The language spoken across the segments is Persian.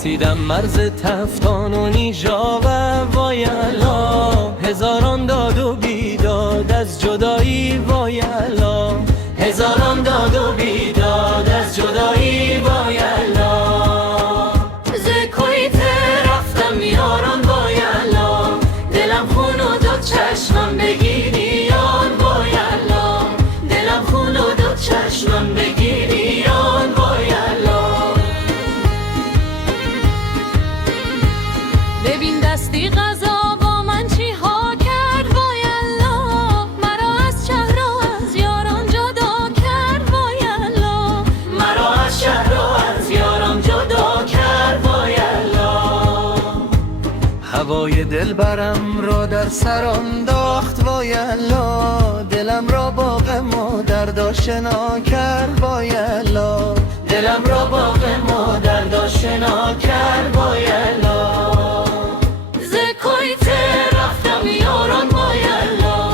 رسیدم مرز تفتان و نیژا و وایلا، هزاران داد و بیداد از جدایی وایلا، هزاران داد و بیداد از جدایی وایلا. ز کویت رفتم یاران وایلا، دلم خون و دو چشمم بگیری یار وایلا، دلم خون و دو چشمم بگیری یار وایلا. ببین دستی قضا با من چی ها کرد وایلا، مرا از شهر و از یاران جدا کرد وایلا، مرا از شهر و از یاران جدا کرد وایلا. هوای دل برم را در سر انداخت وایلا، دلم را با غم و درد آشنا کرد وایلا، دلم را با غم و درد آشنا کرد وایلا. ز کویت رفتم یاران وایلا،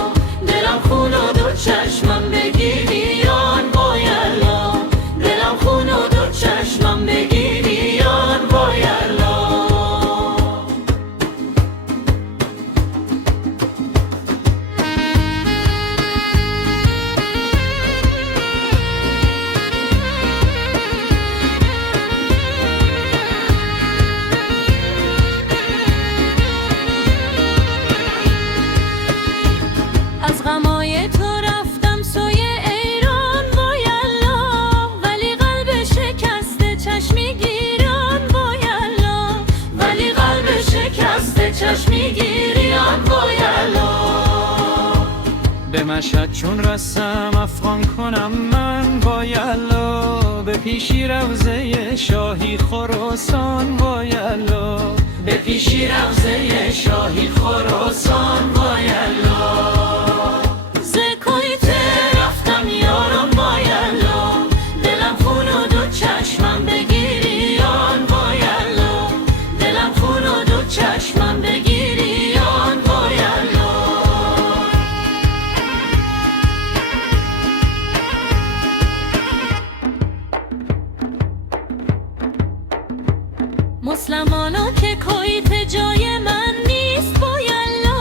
دلم خون و دو چشمم بگیری یان وایلا، دلم خون و دو چشمم بگیری یان وایلا. از غمای تو رفتم سوی ایران وایلا، ولی قلب شکسته چشمی گیران وایلا، ولی قلب شکسته چشمی گیریان وایلا. به مشهد چون رسم افغان کنم من وایلا، به پیشی روضه شاهی خراسان وایلا، به پیشی روضه شاهی خراسان وایلا. ز کویت رفتم یاران وایلا، دلم خون و دو چشمم بگیری یان وایلا، دلم خون و دو چشمم بگیری یان وایلا. مسلمانا که کویت جای من نیست وایلا،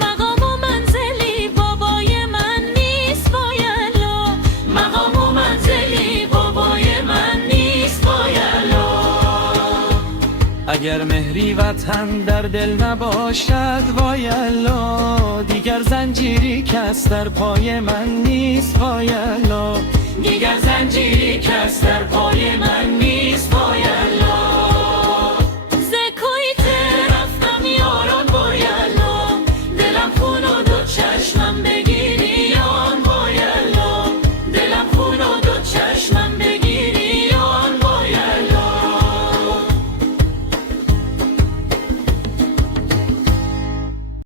مقام و منزلی بابای من نیست وایلا، مقام و منزلی بابای من نیست وایلا. اگر مهری وطن در دل نباشد وایلا، دیگر زنجیری کس در پای من نیست وایلا، دیگر زنجیری کس در پای من نیست وایلا.